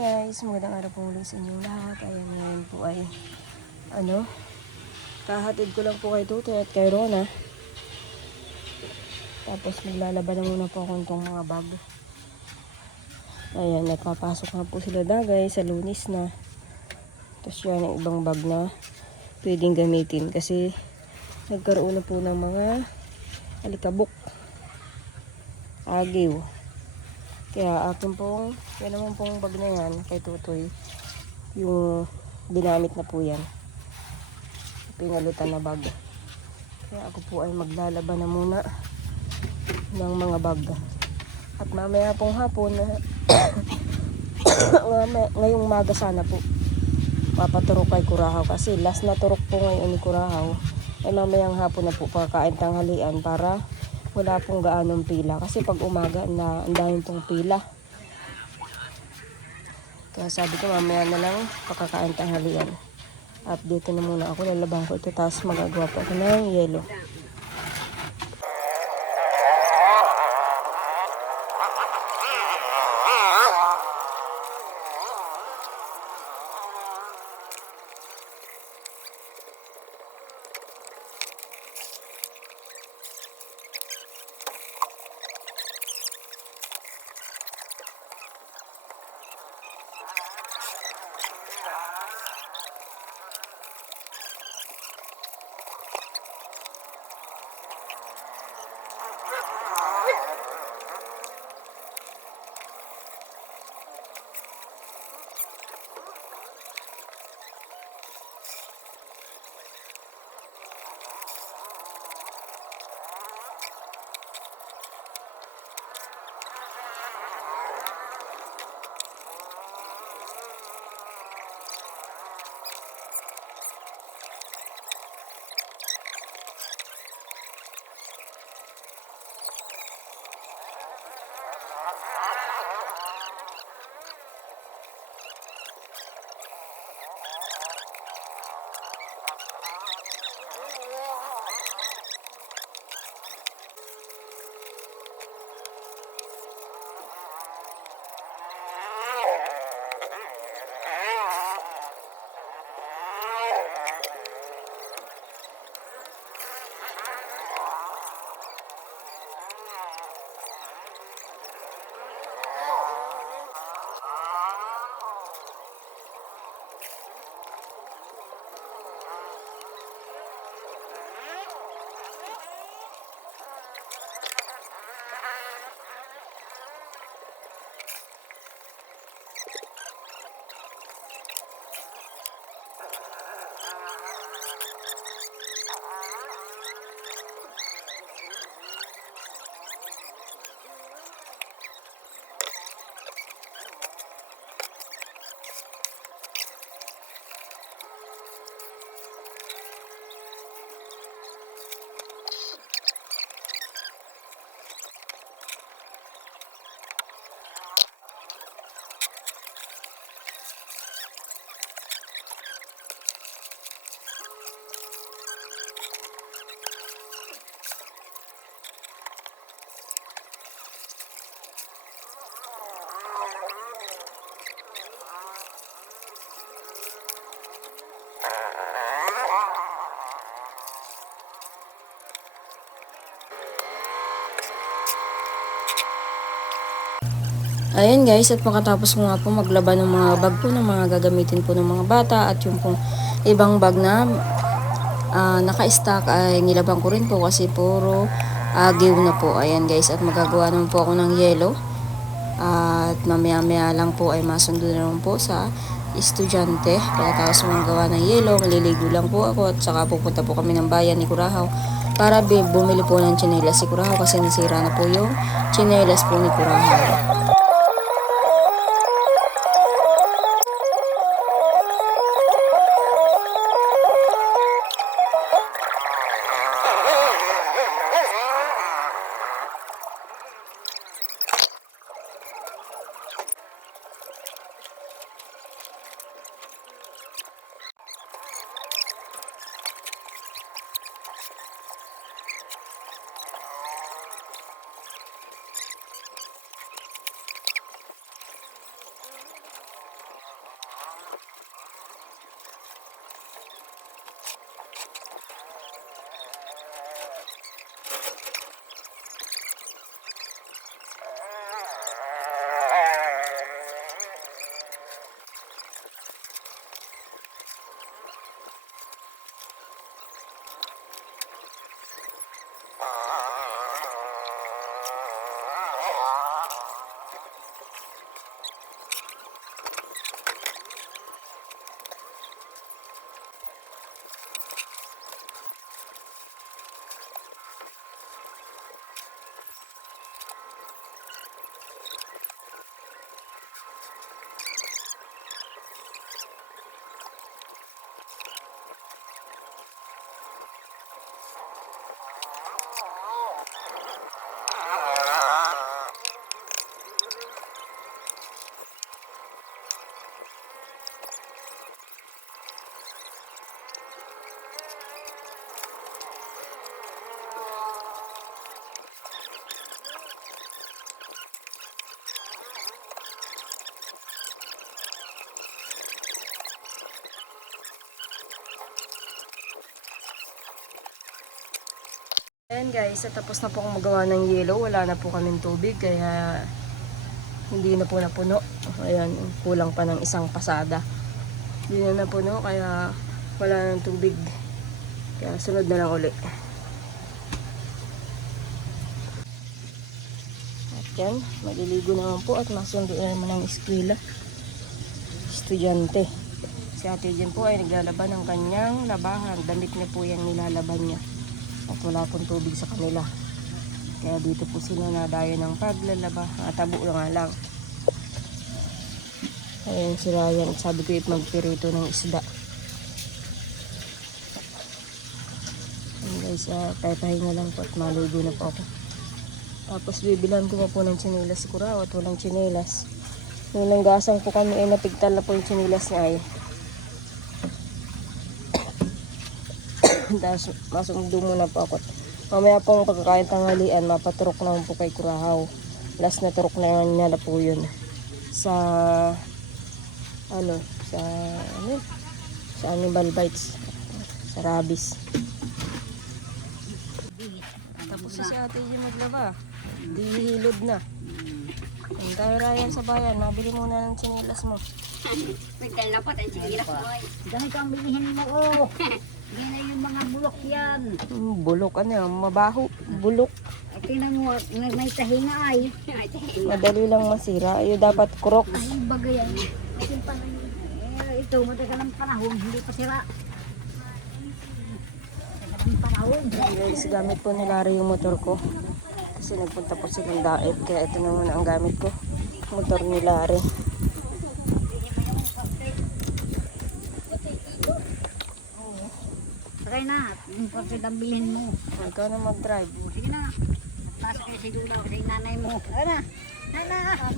Guys, magandang araw po ulit sa inyong lahat. Ayan, ngayon po ay kahatid ko lang po kay Tutoy at kay Rona. Tapos maglalaban na muna po ako itong mga bag. Ayan, nagpapasok na po sila dagay sa Lunis na. Tapos yan ang ibang bag na pwedeng gamitin kasi nagkaroon na po ng mga alikabok, agiw. Kaya akin pong, yan naman pong bag na yan kay Tutoy, yung dinamit na po yan, pinalitan na bag. Kaya ako po ay maglalaban na muna ng mga bag. At mamaya pong hapon ngayong umaga sana po papaturok kay Kurahaw kasi last na turok po ngayon ni Kurahaw. Ay mamayang hapon na po pagkain tanghalian para wala pong gaanong pila kasi pag umaga na ang daming pong pila. Kaya sabi ko mamaya na lang pakakain tanghalian. Update na muna ako, lalabang ko ito tapos magagawa pa ako ng yelo. Ayan guys, at makatapos ko nga po maglaban ng mga bag po ng mga gagamitin po ng mga bata at yung pong ibang bag na naka-stack ay nilabang ko rin po kasi puro agiw na po. Ayan guys, at magagawa naman po ako ng yelo at mamaya-maya lang po ay masundo na naman po sa estudyante. Pagkatapos magawa ng yelo, maliligo lang po ako at saka pupunta po kami ng bayan ni Kurahaw para bumili po ng tsinelas si Kurahaw kasi nasira na po yung tsinelas po ni Kurahaw. Ayan guys, tapos na po akong magawa ng yelo. Wala na po kaming tubig kaya hindi na po napuno. Ayan, kulang pa ng isang pasada. Hindi na napuno kaya wala ng tubig. Kaya sunod na lang uli. At yan, maliligo naman po at masundo na naman ang eskwela. Estudyante. Si Ate Jen po ay naglalaban ng kanyang labahan. Damit niya po yan nilalaban niya. At wala pong tubig sa kanila. Kaya dito po sila nadayo ng paglalaba. Tabo nga lang. Ayan si Ryan. Sabi ko magpirito ng isda. Ayan guys, papahinga lang po at maligo na po ako. Tapos bibilan ko pa po ng tsinelas si Kurao at walang tsinelas. Nung langgasang po kami ay napigtal na po yung tsinelas niya ay. Tapos masundo muna po ako. Mamaya pong pagkakain tanghalian, mapaturok naman po kay Kurahaw. Last na turok na niya na po yun. Sa sa animal bites. Sa rabies. Tapos si Ate yung maglaba. Dihilod na. Ang tayo Ryan sa bayan, mabili muna ng tsinelas mo. Nagkalapat ang sigilas mo. Dahil kang bilihin mo, oh. Yan na yung mga bulok yan. Bulok, ano yan? Mabaho. Bulok. Ay, tingnan mo, may tahinga ay. Madali lang masira. Ay, dapat krok. Ay, bagay yan. Kasi parang, ito, matagal ng panahon, hindi pa sira. Matagal ng panahon. Guys, gamit po ni Larry yung motor ko. Kasi nagpunta po silang daet. Kaya ito na muna ang gamit ko. Motor ni Larry. Sakay na, yung portrait ang bilhin mo. Ikaw na mag-drive. Sige na, nasa kayo si Dula o si nanay mo. Sakay na, nanay.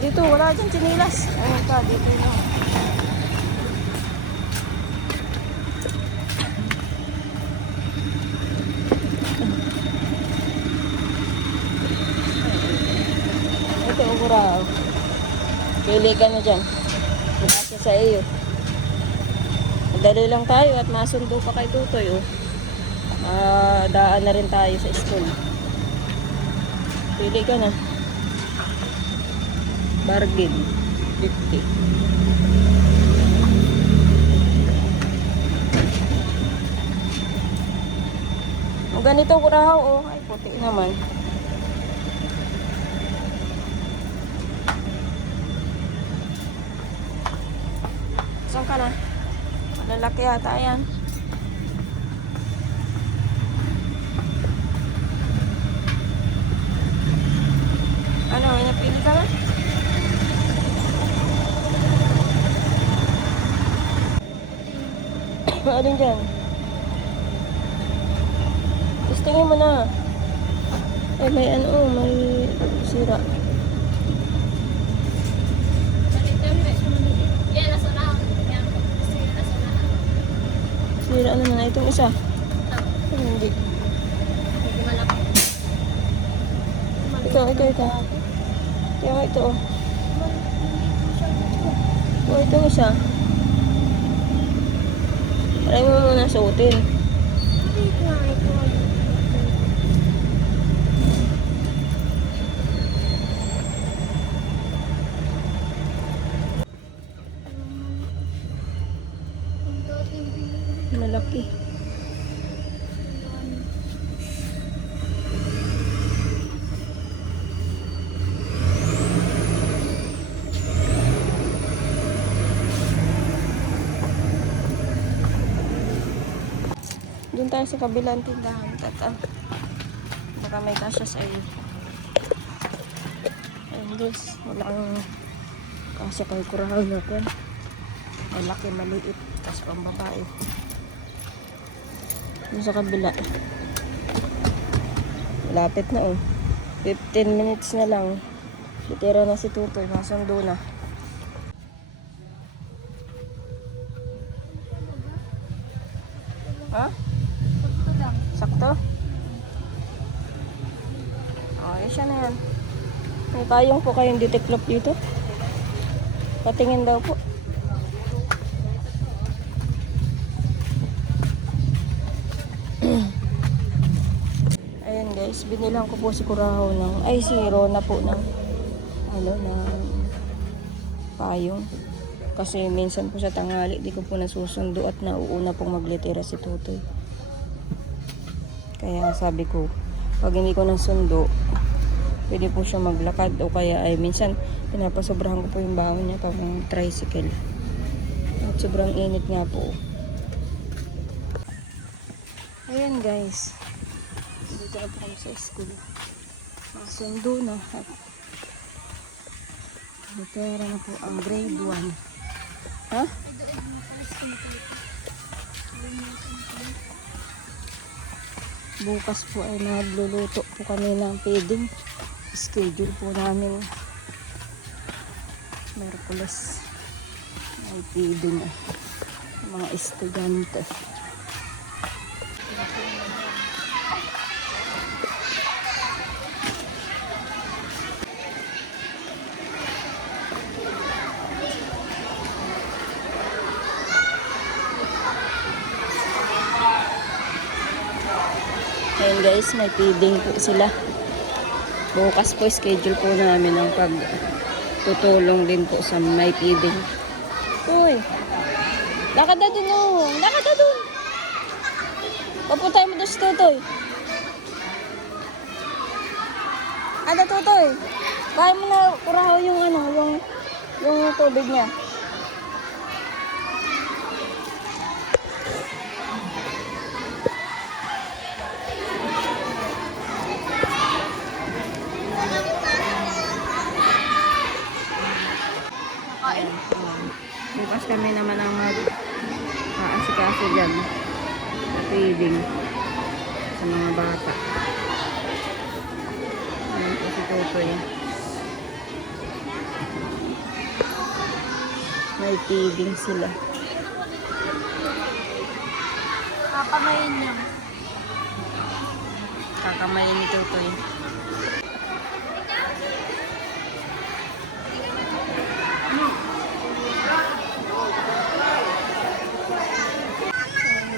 Dito, wala dyan tsinelas. Ayun ka, dito lang. Ito, Kurao. Pili ka na dyan. Gracias sa iyo. Madali lang tayo at masundo pa kay Tutoy. Daan na rin tayo sa school. Pili ka na. Bargain 50. Ang ganito Kurahaw, oh. Ay, puti naman. Saan ka na? Malalaki yata yan. Ano, may napili ka na? Alin dyan? Testingin mo na. Eh, may ano, may sira. Sira ano na itong isa? Hindi. Ito. Kaya nga ito. Ito isa. Try mo muna suotin. Malaki. Doon tayo sa kabilang tindahan. Baka may kasya sa iyo. Ayun guys, walang kasya kay Kurahaw na yan. Malaki, maliit. Tapos pang babae. Doon sa kabila. Lapit na 15 minutes na lang. Titira na si Tutoy. Masundo na. Ha? Sakto? Okay, siya na yan. May payong po kayong ditiklop dito. Patingin daw po. Ayan guys, binilang ko po si Kurahaw si Rona po ng payong. Kasi minsan po sa tanghali, di ko po nasusundo at nauuna pong maglitira si Tutoy. Kaya sabi ko, pag hindi ko nasundo, pwede po siya maglakad o kaya ay minsan pinapasobrahan ko po yung baon niya pag tricycle. At sobrang init nga po. Ayan guys. Dito na po kami sa school. Masundo na. At litera na po ang grade 1. Ha? Bukas po ay magluluto po kami ng feeding. Schedule po namin Merkules. May feeding mga estudyante. Ayan guys, may feeding po sila. Bukas po schedule po namin ang pagtutulong din po sa may feeding. Uy! Lakad na dun Lakad na dun! Papuntay mo doon si Tutoy. Ano Tutoy? Bahay mo na Kurahaw yung tubig niya. Bukas kami naman ang mag-aasikaso dyan sa feeding sa mga bata. Ayan po si Tutoy. May feeding sila. Kakamayin niya. Kakamayin ni Tutoy.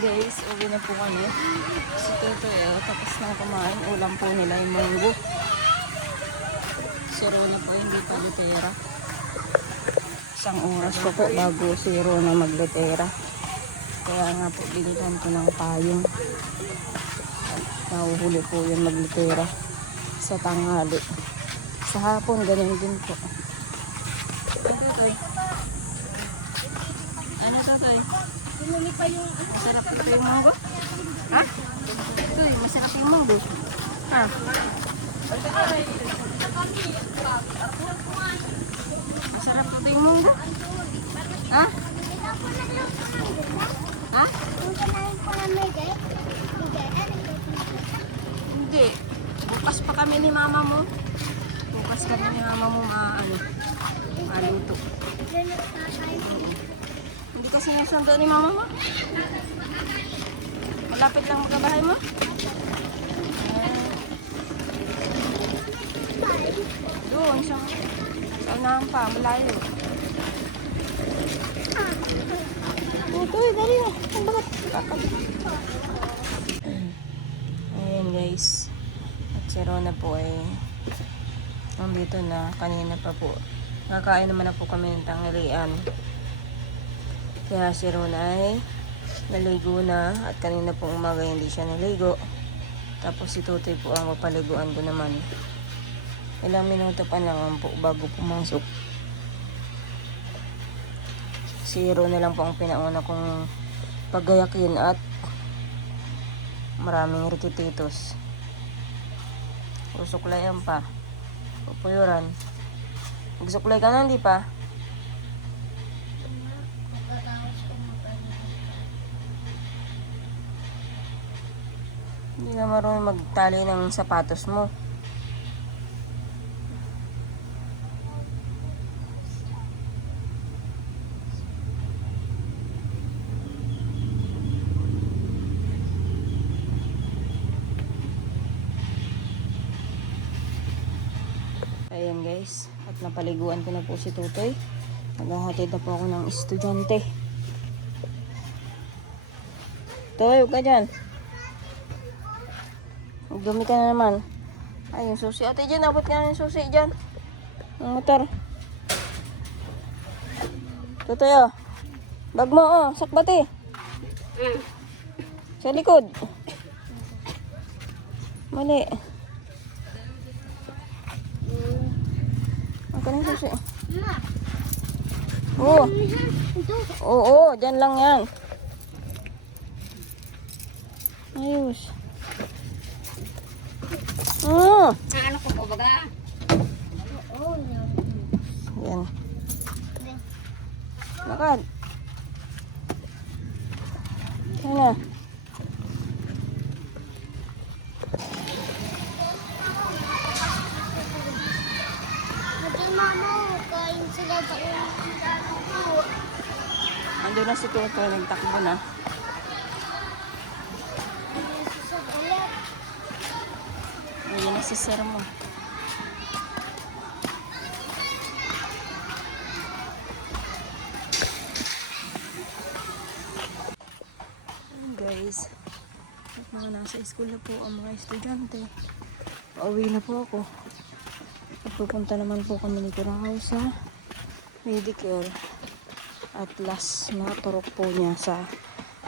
Guys, uwi na po kami. Si Tutoy, tapos na kumain. Ulam po nila yung manggo. Si Rona po, hindi pa litera. Isang oras po bago si Rona maglitera. Kaya nga po, binigyan ko ng payong. Nahuhuli po yung maglitera sa tanghali. Sa hapon, ganun din po. Ano Tutoy? Ano Tutoy? Pinuli pa yung Masarap ito yung manggo? Ha? Ito masarap yung manggo. Ha? Masarap ito yung manggo? Ha? Ha? Punta namin po na Migay. Migay, ano ito? Hindi. Bukas pa kami ni mama mo. Bukas kami ni mama mo maluto. Ganun tatay. Hindi kasi nasundo ni mama mo. Malapit lang magkabahay mo. Doon sa unahan pa, malayo. Ito, dali na. Ang bakit? Ayan guys. At si Rona po ay nandito na. Kanina pa po. Nakakain naman na po kami ng tanghalian. Kaya si Rona ay naligo na. At kanina pong umaga hindi siya naligo. Tapos si Tutoy po ang papaliguan ko naman. Ilang minuto pa naman po bago pumasok. Si Rona lang po ang pinauna kong paggayakin at maraming rikititos. Usuklayan pa. Pupuyuran. Nagsuklay ka na, hindi pa? Hindi ka marunong magtali ng sapatos mo. Ayan guys, at napaliguan ko na po si Tutoy. Naghahatid na po ako ng estudyante. Toy, huwag ka dyan. Magdumi ka na naman. Ay, yung susi. Ate dyan, abot ka na yung susi dyan. Yung motor. Tutoy oh. Bag mo oh, sakbati. Sa likod. Mali. Ang kanang susi. Oo. Oo, dyan lang yan. Ayos. Ano ko po baga? Oo, Yan. Lakad. Yan na. Mati mama, kain sila sa ulo. Ando na si Tutoy, nagtakbo na. Ayan na si sir mo. Ayan guys. At mga nasa school na po ang mga estudyante. Pauwi na po ako. At pupunta naman po kami ni Kurao sa Medicare. At last na turok po niya sa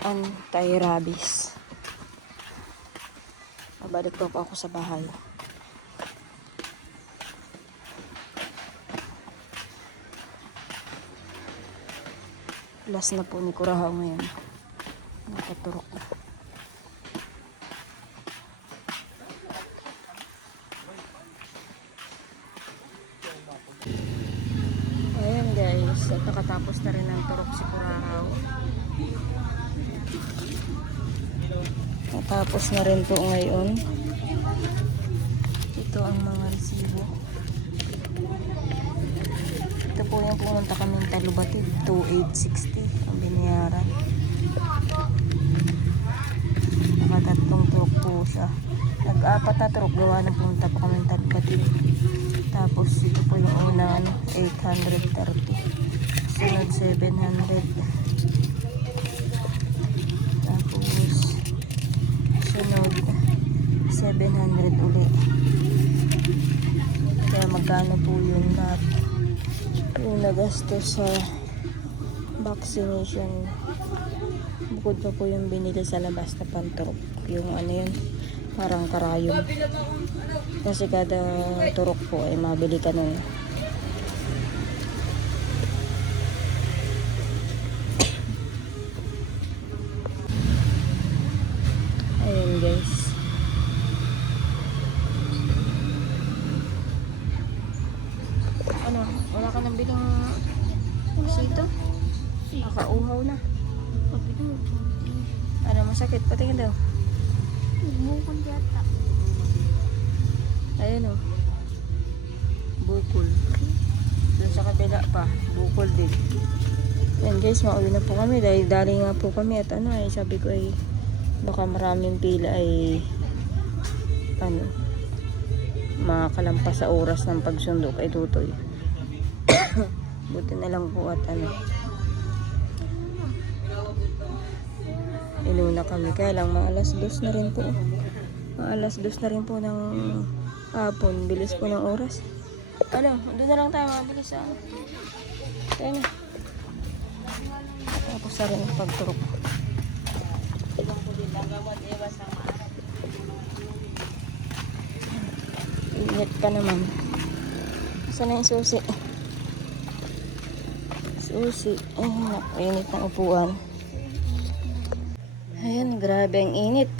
anti-rabies. Babalik po ako sa bahay. Last na po ni Kurao ngayon. Nakaturok na. Ayan guys, at nakatapos na rin ang turok si Kurao. Natapos na rin po ngayon. Ito ang mga resibo. Ito po yung pumunta kaming Talubatid. 2,860 ang binayaran. Nakatatlong turok po siya. Nag-apat na turok gawa ng pumunta po kaming Talubatid. Tapos ito po yung unang 830. Sunod 700. Tapos sunod 700 uli. Kaya magkano po yun lahat yung nagastos sa vaccination. Bukod pa po yung binili sa labas na panturok. Yung ano yun, parang karayom. Kasi kada turok po ay mabili ka nun. Ayan guys. Ano, wala ka nang biling sito? Nakauhaw na. Ano, masakit? Patingin daw. Bukol yata. Ayan o. Bukol. Doon sa kabila pa. Bukol din. Yan guys, mauwi na po kami. Dahil dali nga po kami. At ano ay sabi ko ay baka maraming pila ay ano makalampas sa oras ng pagsundo kay Tutoy. Buti na lang po at ano inuna kami. Kaya lang mga alas 2 na rin po. Mga alas 2 na rin po ng hapon. Bilis po ng oras. Ano, doon na lang tayo mabilis sa ano. Tayo na. Tapos na rin ang pagturok. Init pa naman. Saan na yung susi? Susi. Ay, nakuinit ng upuan. Ayan, grabe ang init.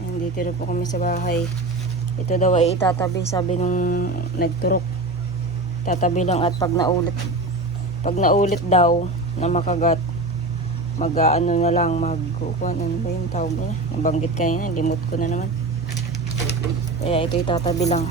Ayan, dito po kami sa bahay. Ito daw ay itatabi, sabi nung nagturok. Tatabi lang at pag naulit daw na makagat, mag-ano na lang, magkukuhan. Ano ba yung tawag niya? Nabanggit kanina, limot ko na naman. Kaya ito itatabi lang.